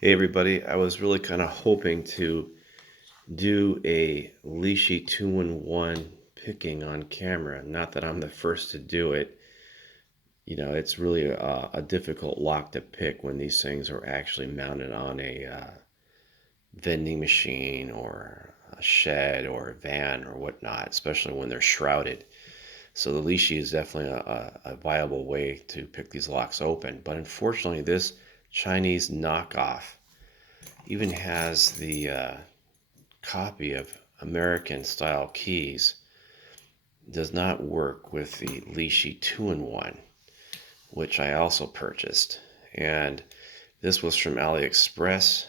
Hey everybody, I was really kind of hoping to do a Lishi 2-in-1 picking on camera. Not that I'm the first to do it. It's really a difficult lock to pick when these things are actually mounted on a vending machine or a shed or a van or whatnot, especially when they're shrouded. So the Lishi is definitely a viable way to pick these locks open. But unfortunately, this Chinese knockoff even has the copy of American style keys does not work with the Lishi 2-in-1, which I also purchased. And this was from AliExpress.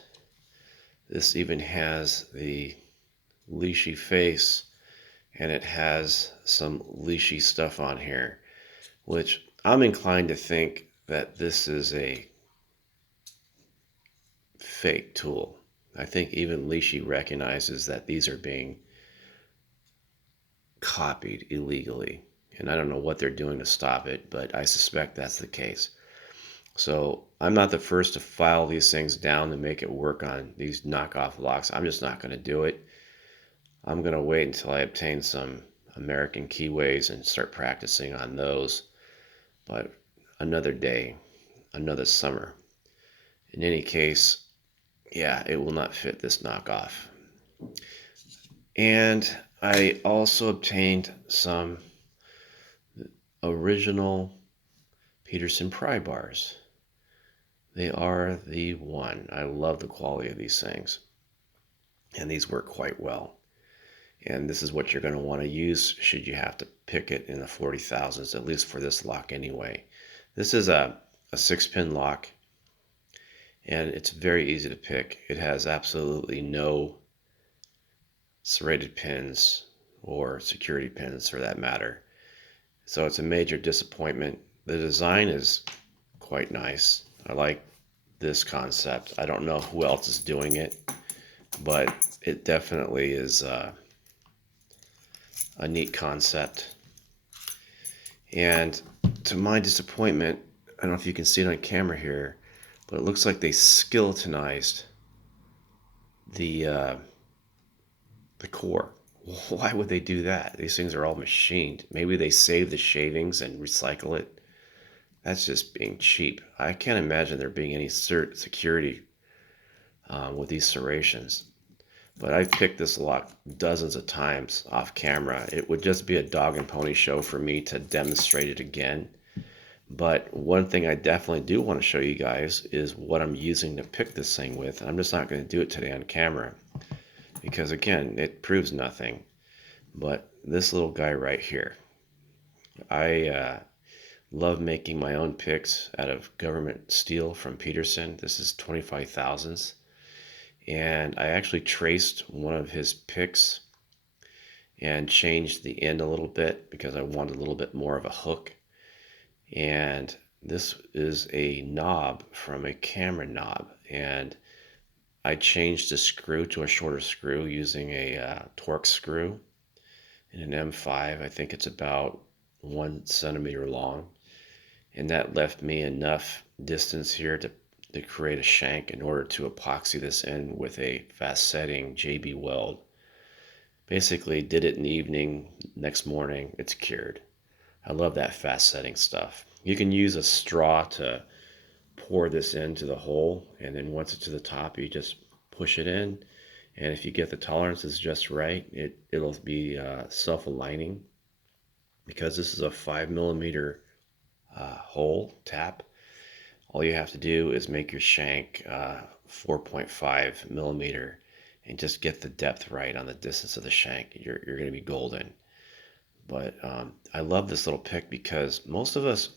This even has the Lishi face and it has some Lishi stuff on here, which I'm inclined to think that this is a fake tool. I think even Lishi recognizes that these are being copied illegally. And I don't know what they're doing to stop it, but I suspect that's the case. So I'm not the first to file these things down to make it work on these knockoff locks. I'm just not going to do it. I'm going to wait until I obtain some American keyways and start practicing on those. But another day, another summer. In any case, yeah, it will not fit this knockoff. And I also obtained some original Peterson pry bars. They are the one. I love the quality of these things. And these work quite well. And this is what you're going to want to use should you have to pick it in the 40,000s, at least for this lock anyway. This is a 6-pin lock, and it's very easy to pick. It has absolutely no serrated pins or security pins for that matter. So it's a major disappointment. The design is quite nice. I like this concept. I don't know who else is doing it, but it definitely is a neat concept. And to my disappointment, I don't know if you can see it on camera here, but it looks like they skeletonized the uh, the core. Why would they do that? These things are all machined. Maybe they save the shavings and recycle it. That's just being cheap. I can't imagine there being any security with these serrations. But I've picked this lock dozens of times off camera. It would just be a dog and pony show for me to demonstrate it again. But one thing I definitely do want to show you guys is what I'm using to pick this thing with. I'm just not going to do it today on camera because, again, it proves nothing. But this little guy right here, I love making my own picks out of government steel from Peterson. This is 25 thousandths. And I actually traced one of his picks and changed the end a little bit because I wanted a little bit more of a hook. And this is a knob from a camera knob. And I changed the screw to a shorter screw using a Torx screw in an M5. I think it's about 1 centimeter long. And that left me enough distance here to create a shank in order to epoxy this in with a fast setting JB weld. Basically did it in the evening, next morning it's cured. I love that fast setting stuff. You can use a straw to pour this into the hole, and then once it's to the top you just push it in, and if you get the tolerances just right, it'll be self-aligning. Because this is a 5 millimeter hole tap, all you have to do is make your shank 4.5 millimeter and just get the depth right on the distance of the shank. You're going to be golden. But I love this little pick because most of us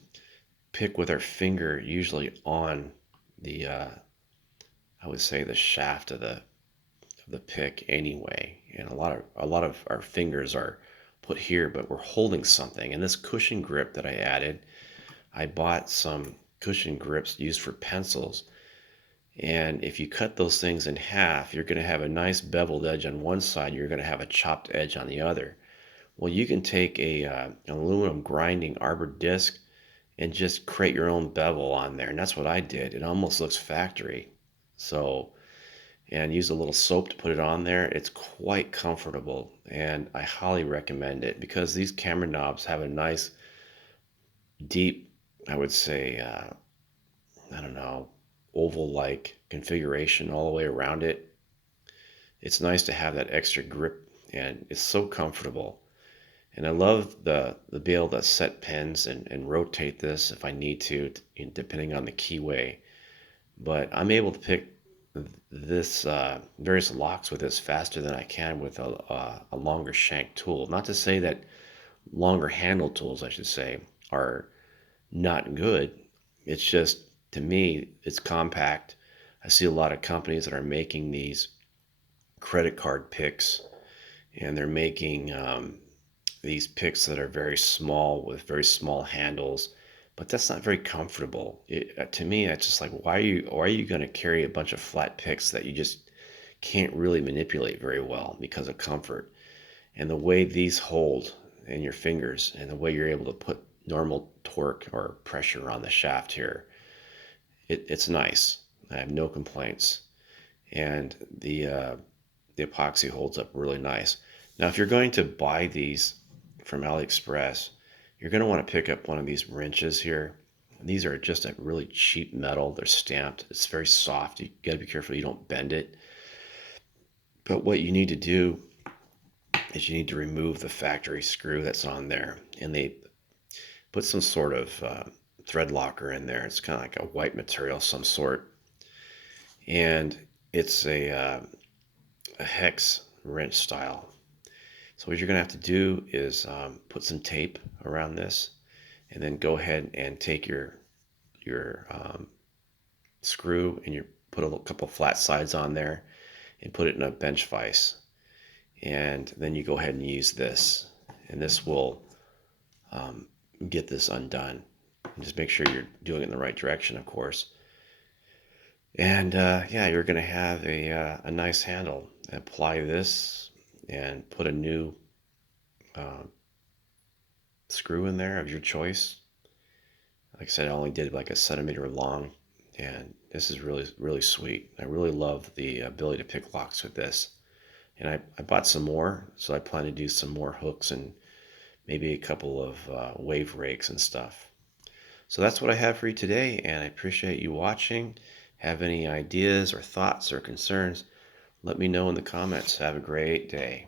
pick with our finger usually on the, I would say, the shaft of the pick anyway. And a lot of our fingers are put here, but we're holding something. And this cushion grip that I added, I bought some cushion grips used for pencils. And if you cut those things in half, you're going to have a nice beveled edge on one side. You're going to have a chopped edge on the other. Well, you can take an aluminum grinding arbor disc and just create your own bevel on there. And that's what I did. It almost looks factory. So, and use a little soap to put it on there. It's quite comfortable, and I highly recommend it because these camera knobs have a nice, deep, I would say, I don't know, oval-like configuration all the way around it. It's nice to have that extra grip, and it's so comfortable. And I love the be able to set pins and rotate this if I need to, depending on the keyway. But I'm able to pick this various locks with this faster than I can with a longer shank tool. Not to say that longer handle tools, I should say, are not good. It's just, to me, it's compact. I see a lot of companies that are making these credit card picks, and they're making these picks that are very small with very small handles, but that's not very comfortable. To me, it's just like, why are you going to carry a bunch of flat picks that you just can't really manipulate very well because of comfort? And the way these hold in your fingers, and the way you're able to put normal torque or pressure on the shaft here, it's nice. I have no complaints, and the epoxy holds up really nice. Now, if you're going to buy these from AliExpress, you're going to want to pick up one of these wrenches here. These are just a really cheap metal. They're stamped. It's very soft. You got to be careful you don't bend it. But what you need to do is you need to remove the factory screw that's on there. And they put some sort of thread locker in there. It's kind of like a white material, some sort. And it's a hex wrench style. So what you're going to have to do is put some tape around this, and then go ahead and take your screw, and you put a couple flat sides on there and put it in a bench vise. And then you go ahead and use this, and this will get this undone. And just make sure you're doing it in the right direction, of course. And yeah, you're going to have a nice handle. Apply this and put a new uh, screw in there of your choice. Like I said, I only did like a centimeter long, and this is really, really sweet. I really love the ability to pick locks with this. And I bought some more, so I plan to do some more hooks and maybe a couple of wave rakes and stuff. So that's what I have for you today, and I appreciate you watching. Have any ideas or thoughts or concerns, let me know in the comments. Have a great day.